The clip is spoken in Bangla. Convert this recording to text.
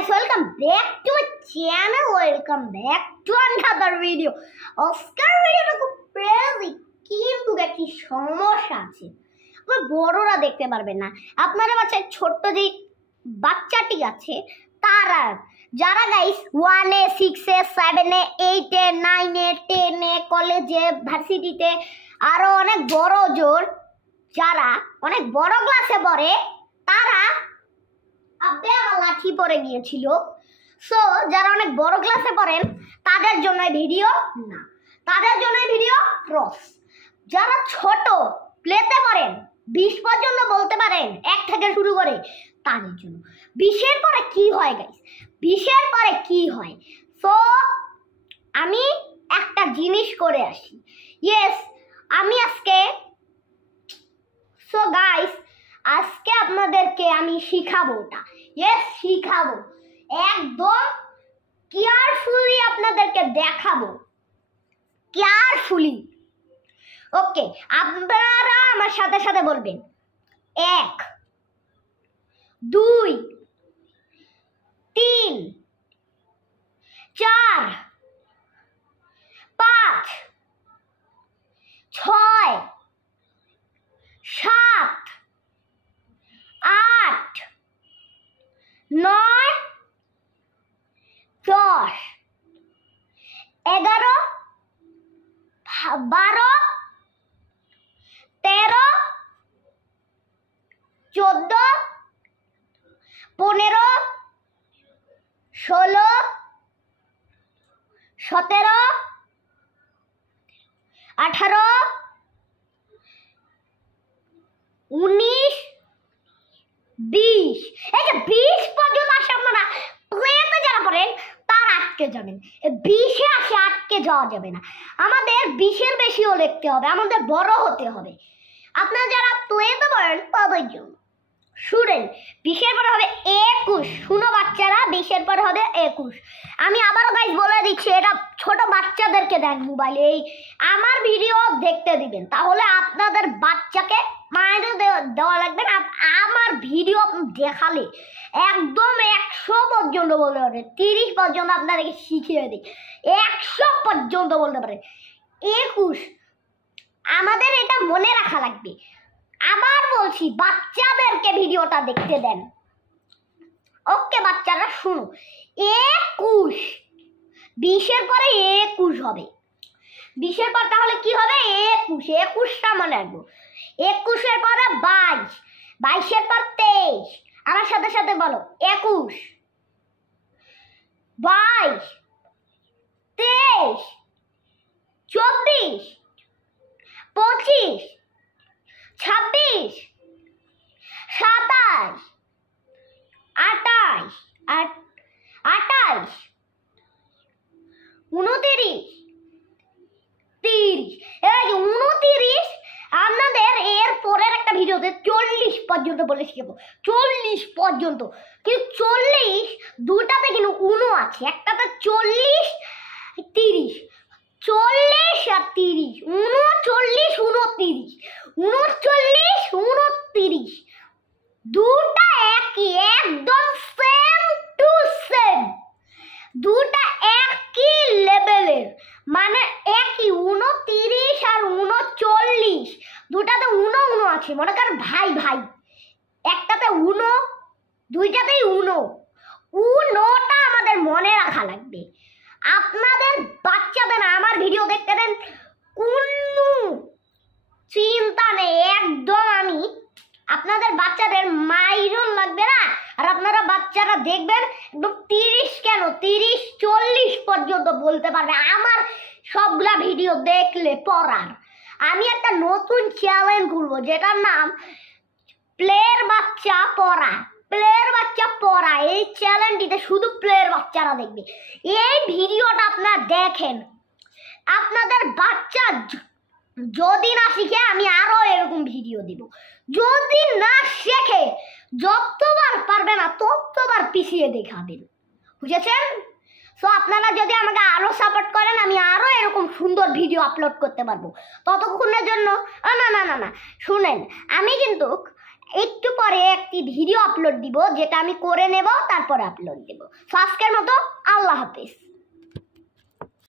guys, welcome back to my channel. Welcome back to another video. Oscar video খুব crazy কিন্তু একটি সমস্যা আছে। আপনারা বড়রা দেখতে পারবেন না। আপনারা বাচ্চা ছোট যে বাচ্চাটি আছে তারা যারা গাইস 1 এ 6 এ 7 এ 8 এ 9 এ 10 এ কলেজে ভার্সিটিতে আরো অনেক বড় জোর যারা অনেক বড় ক্লাসে পড়ে তারা আপনি আমার লাঠি পড়ে গিয়েছিল। সো যারা অনেক বড় ক্লাসে পড়েন তাদের জন্য ভিডিও না, তাদের জন্য ভিডিও ক্রস। যারা ছোট প্লেতে পড়েন 20 পর্যন্ত বলতে পারেন 1 থেকে শুরু করে তাদের জন্য। 20 এর পরে কি হয় গাইস, 20 এর পরে কি হয়? সো আমি একটা জিনিস করে আসি। ইয়েস, আমি আজকে সো গাইস আজকে আপনাদেরকে আমি শিখাবো ওটা। ইয়েস, শিখাবো একদম কেয়ারফুলি আপনাদেরকে দেখাবো, কেয়ারফুলি। ওকে, আপনারা আমার সাথে সাথে বলবেন 1 2 3 4 5 6 7 8 9 10 11 12 13 14 15 16 17 18 19 20। এই যে 20 পর্যন্ত আসে আপনারা প্লেতে যারা পড়েন তারা আটকে যাবেন। 20-এ আসে আটকে যাওয়া যাবে না। আমাদের 20-এর বেশিও লিখতে হবে, আমাদের বড় হতে হবে। আপনারা যারা প্লেতে পড়েন তাদের জন্য শুনেন 20-এর পরে হবে 21। শুনো বাচ্চারা, 20-এর পরে হবে 21। আমি আবারও গাইস বলে দিচ্ছি, এটা ছোট বাচ্চাদেরকে দেন মোবাইলে, এই আমার ভিডিও দেখতে দিবেন, তাহলে আপনাদের বাচ্চাকে মাইনে দেওয়া লাগবে না। আমার ভিডিও দেখালে একদম 100 পর্যন্ত বলতে পারে, 30 পর্যন্ত আপনাদেরকে শিখিয়ে দিই, 100 পর্যন্ত বলতে পারে। 21 আমাদের এটা মনে রাখা লাগবে। আবার বলছি বাচ্চাদেরকে ভিডিওটা দেখতে দেন। ওকে বাচ্চারা শুনো, 21 20-এর পরে 21 হবে। 20-এর পর তাহলে কি হবে? 21টা মনে রাখবো। 21-এর পরে 22, 22-এর পর 23। আমার সাথে সাথে বলো 21 22 23 24 25 26 27 28 28 29 30। এই 29 আপনাদের এর পরের একটা ভিডিওতে 40 পর্যন্ত বলে শিখাবো, 40 পর্যন্ত। কিন্তু 40 দুটাতে কিন্তু 1 আছে, একটাতে 40 30, 40 আর 30, 39 29 39 29 দুটা একই, একদম সেম টু সেম, দুটা একই লেভেলের, মানে একই 29 আর 39 দুটাতে 1 আছে। মনে কর ভাই ভাই, একটাতে 1 দুইটাতেই 1টা আমাদের মনে রাখা লাগবে। আপনাদের বাচ্চাদের আমার ভিডিও দেখতে দেন, কোনো চিন্তা নেই, একদম আমি আপনাদের বাচ্চাদের মাইরন লাগবে না। আর আপনারা বাচ্চারা দেখবেন একদম 30 কেন 30 40 পর্যন্ত বলতে পারবে আমার সবগুলা ভিডিও দেখলে পড়ার। আমি একটা নতুন চ্যালেঞ্জ করবো যেটার নাম প্লেয়ের বাচ্চা পড়া, প্লেয়ের বাচ্চা পড়া। এই চ্যালেঞ্জটিতে শুধু প্লেয়ের বাচ্চারা দেখবে। এই ভিডিওটা আপনারা দেখেন, আপনাদের বাচ্চা যদি না শিখে আমি আরো এরকম ভিডিও দিব। যদি না শেখে যতবার পারবে না ততবার পিছিয়ে দেখাবেন, বুঝেছেন? সো আপনারা যদি আমাকে আরো সাপোর্ট করেন আমি আরো এরকম সুন্দর ভিডিও আপলোড করতে পারবো। ততক্ষণের জন্য না না না না শুনেন, আমি কিন্তু একটু পরে একটি ভিডিও আপলোড দিব, যেটা আমি করে নেব, তারপর আপলোড দেব। তো আজকের মতো আল্লাহ হাফেজ।